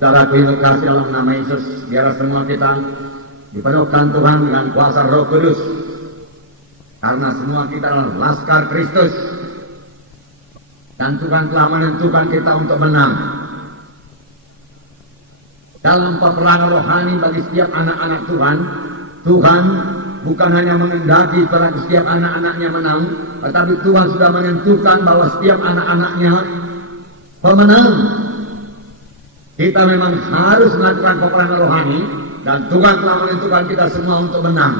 Saudara yang kasih dalam nama Yesus, biarlah semua kita dipenuhkan Tuhan dengan kuasa Roh Kudus. Karena semua kita adalah laskar Kristus. Dan Tuhan telah menentukan kita untuk menang dalam peperangan rohani bagi setiap anak-anak Tuhan. Tuhan bukan hanya mengendaki pada setiap anak-anaknya menang, tetapi Tuhan sudah menentukan bahwa setiap anak-anaknya pemenang. Kita memang harus melakukan peperangan rohani, dan Tuhan telah menentukan kita semua untuk menang.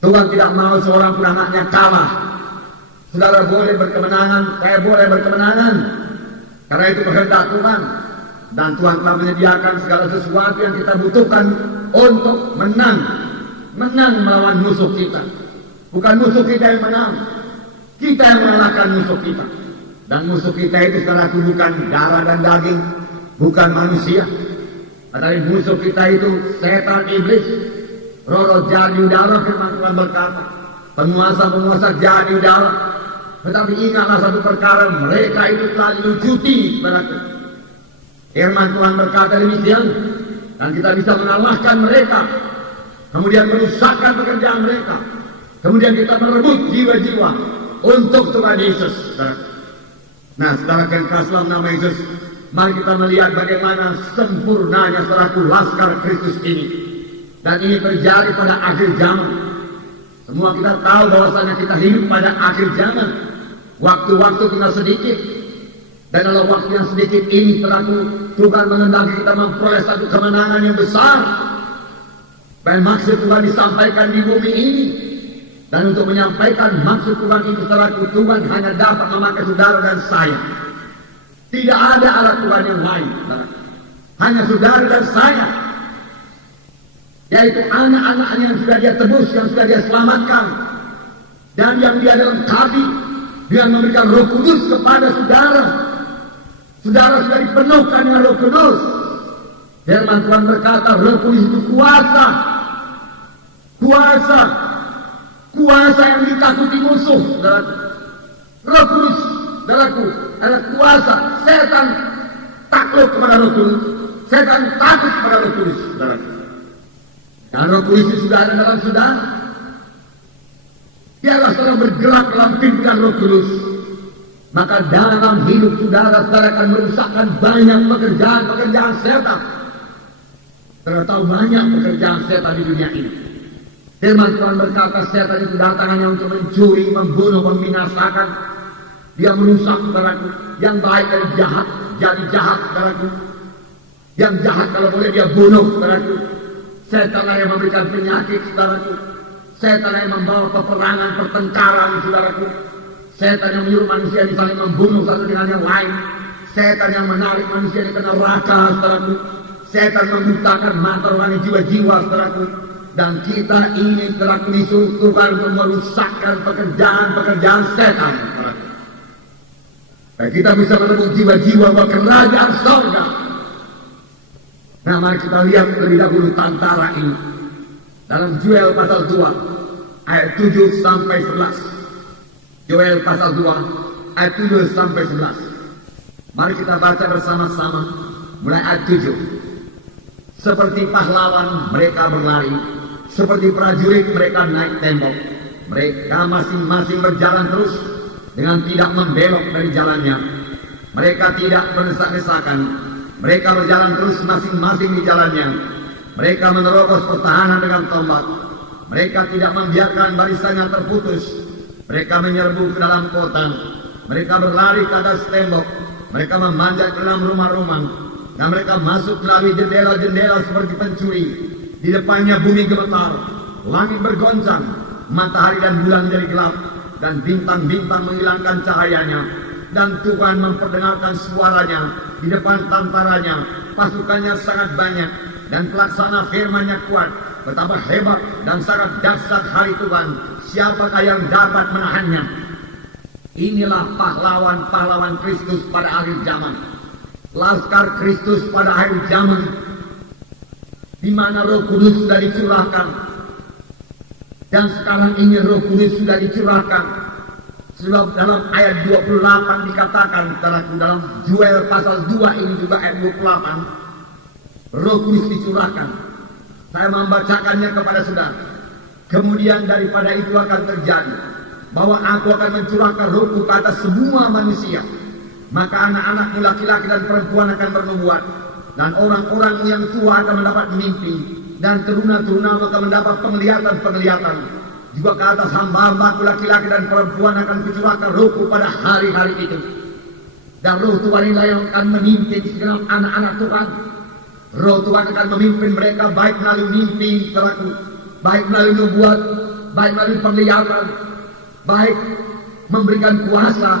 Tuhan tidak mau seorang pun anaknya kalah. Saudara boleh berkemenangan, saya boleh berkemenangan, karena itu kehendak Tuhan. Dan Tuhan telah menyediakan segala sesuatu yang kita butuhkan untuk menang melawan musuh kita. Bukan musuh kita yang menang, kita yang mengalahkan musuh kita. Dan musuh kita itu saudaraku bukan darah dan daging, bukan manusia, tetapi musuh kita itu setan iblis, roh jadi udara. Firman Tuhan berkata, penguasa-penguasa jadi udara. Tetapi ingatlah satu perkara, mereka itu telah dilucuti saudaraku. Firman Tuhan berkata demikian, dan kita bisa mengalahkan mereka, kemudian merusakkan pekerjaan mereka, kemudian kita merebut jiwa-jiwa untuk Tuhan Yesus. Nah, saudara yang kasih dalam nama Yesus, mari kita melihat bagaimana sempurnanya saudaraku laskar Kristus ini. Dan ini terjadi pada akhir zaman. Semua kita tahu bahwasanya kita hidup pada akhir zaman. Waktu-waktu kita sedikit, dan dalam waktu yang sedikit ini saudaraku, Tuhan mengendaki kita memperoleh satu kemenangan yang besar. Dan maksud Tuhan disampaikan di bumi ini. Dan untuk menyampaikan maksud Tuhan itu saudaraku, Tuhan hanya dapat memakai saudara dan saya. Tidak ada alat Tuhan yang lain, saudara. Hanya saudara dan saya, yaitu anak-anaknya yang sudah dia tebus, yang sudah dia selamatkan, dan yang dia lengkapi dengan memberikan Roh Kudus kepada saudara. Saudara sudah dipenuhkan dengan Roh Kudus. Firman Tuhan berkata, Roh Kudus itu kuasa yang ditakuti musuh, saudara. Roh Kudus, saudaraku, ada kuasa. Setan takluk kepada Roh Kudus, setan takut kepada Roh Kudus, saudaraku. Dan Roh Kudus itu sudah ada dalam saudara. Biarlah saudara bergerak dalam pimpinan Roh Kudus, maka dalam hidup saudara akan merusakkan banyak pekerjaan setan. Saudara tahu banyak pekerjaan setan di dunia ini. Firman Tuhan berkata, setan itu datang hanya untuk mencuri, membunuh, membinasakan. Dia merusak, saudaraku. Yang baik dari jahat jadi jahat, saudaraku. Yang jahat kalau boleh dia bunuh, saudaraku. Setanlah yang memberikan penyakit, saudaraku. Setanlah yang membawa peperangan, pertengkaran, saudaraku. Setan yang menyuruh manusia saling membunuh satu dengan yang lain. Setan yang menarik manusia ke neraka, saudaraku. Setan membutakan mata rohani jiwa-jiwa, saudaraku. Dan kita ini telah disuruh Tuhan untuk merusakkan pekerjaan setan, saudaraku. Dan kita bisa merebut jiwa-jiwa ke kerajaan surga. Nah, mari kita lihat terlebih dahulu tantara ini dalam Yoel pasal 2 ayat 7 sampai 11. Yoel pasal 2 ayat 7 sampai 11. Mari kita baca bersama-sama mulai ayat 7. Seperti pahlawan mereka berlari, seperti prajurit mereka naik tembok. Mereka masing-masing berjalan terus dengan tidak membelok dari jalannya. Mereka tidak berdesak-desakan. Mereka berjalan terus masing-masing di jalannya. Mereka menerobos pertahanan dengan tombak. Mereka tidak membiarkan barisannya terputus. Mereka menyerbu ke dalam kota. Mereka berlari ke atas tembok. Mereka memanjat ke dalam rumah-rumah. Dan mereka masuk melalui jendela-jendela seperti pencuri. Di depannya bumi gemetar, langit bergoncang, matahari dan bulan menjadi gelap, dan bintang-bintang menghilangkan cahayanya. Dan Tuhan memperdengarkan suaranya di depan tantaranya. Pasukannya sangat banyak, dan pelaksana firman-Nya kuat. Betapa hebat dan sangat dahsyat hari Tuhan. Siapakah yang dapat menahannya? Inilah pahlawan-pahlawan Kristus pada akhir zaman. Laskar Kristus pada akhir zaman, di mana Roh Kudus sudah dicurahkan. Dan sekarang ini Roh Kudus sudah dicurahkan. Sebab dalam ayat 28 dikatakan, dalam Yoel pasal 2 ini juga ayat 28, Roh Kudus dicurahkan. Saya membacakannya kepada saudara. Kemudian daripada itu akan terjadi bahwa aku akan mencurahkan rohku ke atas semua manusia. Maka anak-anakmu laki-laki dan perempuan akan bernubuat, dan orang-orang yang tua akan mendapat mimpi, dan teruna-teruna akan mendapat penglihatan-penglihatan. Juga ke atas hamba-hambaku laki-laki dan perempuan akan kucurahkan rohku pada hari-hari itu. Dan roh Tuhan inilah yang akan memimpin segenap anak-anak Tuhan. Roh Tuhan akan memimpin mereka baik melalui mimpi, saudaraku, baik melalui nubuat, baik melalui penglihatan, baik memberikan kuasa,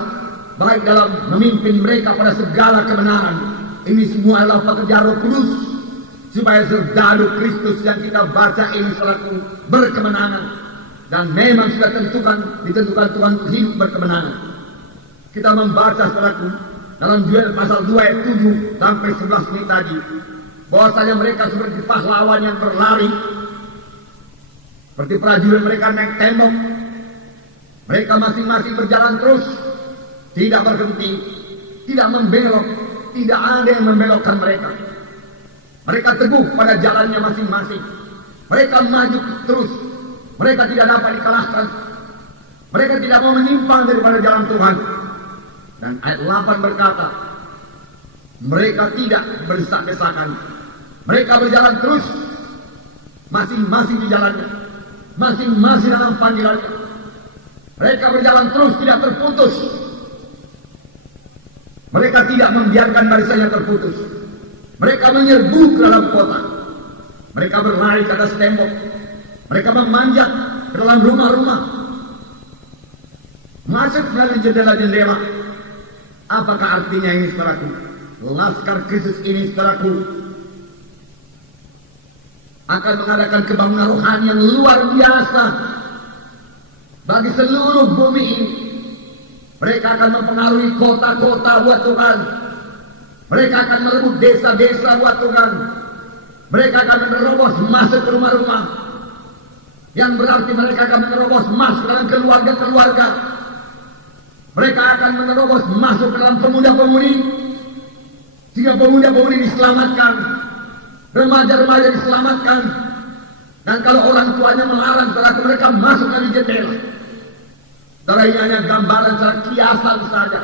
baik dalam memimpin mereka pada segala kebenaran. Ini semua adalah pekerjaan Roh Kudus, supaya serdadu Kristus yang kita baca ini saudaraku berkemenangan. Dan memang sudah ditentukan Tuhan hidup berkemenangan. Kita membaca saudaraku dalam Yoel pasal 2 ayat 7 sampai 11 ini tadi, bahwasanya mereka seperti pahlawan yang berlari, seperti prajurit mereka naik tembok. Mereka masing-masing berjalan terus, tidak berhenti, tidak membelok, tidak ada yang membelokkan mereka. Mereka teguh pada jalannya masing-masing. Mereka maju terus. Mereka tidak dapat dikalahkan. Mereka tidak mau menyimpang daripada jalan Tuhan. Dan ayat 8 berkata, mereka tidak berdesak-desakan. Mereka berjalan terus, masing-masing di jalannya, masing-masing dalam panggilannya. Mereka berjalan terus, tidak terputus. Mereka tidak membiarkan barisannya terputus. Mereka menyerbu ke dalam kota. Mereka berlari ke atas tembok. Mereka memanjat ke dalam rumah-rumah, masuk melalui jendela-jendela. Apakah artinya ini saudaraku? Laskar Kristus ini saudaraku akan mengadakan kebangunan rohani yang luar biasa bagi seluruh bumi ini. Mereka akan mempengaruhi kota-kota buat Tuhan. Mereka akan merebut desa-desa buat Tuhan. Mereka akan menerobos masuk ke rumah-rumah, yang berarti mereka akan menerobos masuk ke dalam keluarga-keluarga. Mereka akan menerobos masuk ke dalam pemuda-pemudi, sehingga pemuda-pemudi diselamatkan, remaja-remaja diselamatkan. Dan kalau orang tuanya melarang saudara mereka masuk dari jendela, saudara, ini hanya gambaran secara kiasan saja.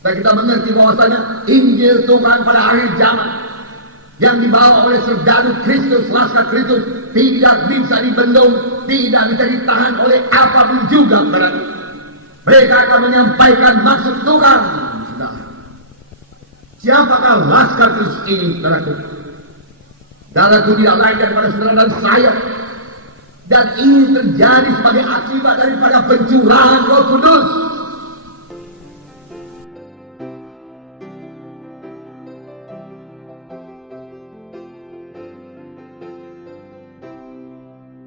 Dan kita mengerti bahwasanya Injil Tuhan pada akhir zaman yang dibawa oleh serdadu Kristus, laskar Kristus, tidak bisa dibendung, tidak bisa ditahan oleh apapun juga. Mereka akan menyampaikan maksud Tuhan. Siapakah laskar Kristus ini, saudaraku? Saudaraku tidak lain daripada saudara dan saya. Dan ini terjadi sebagai akibat daripada pencurahan Roh Kudus.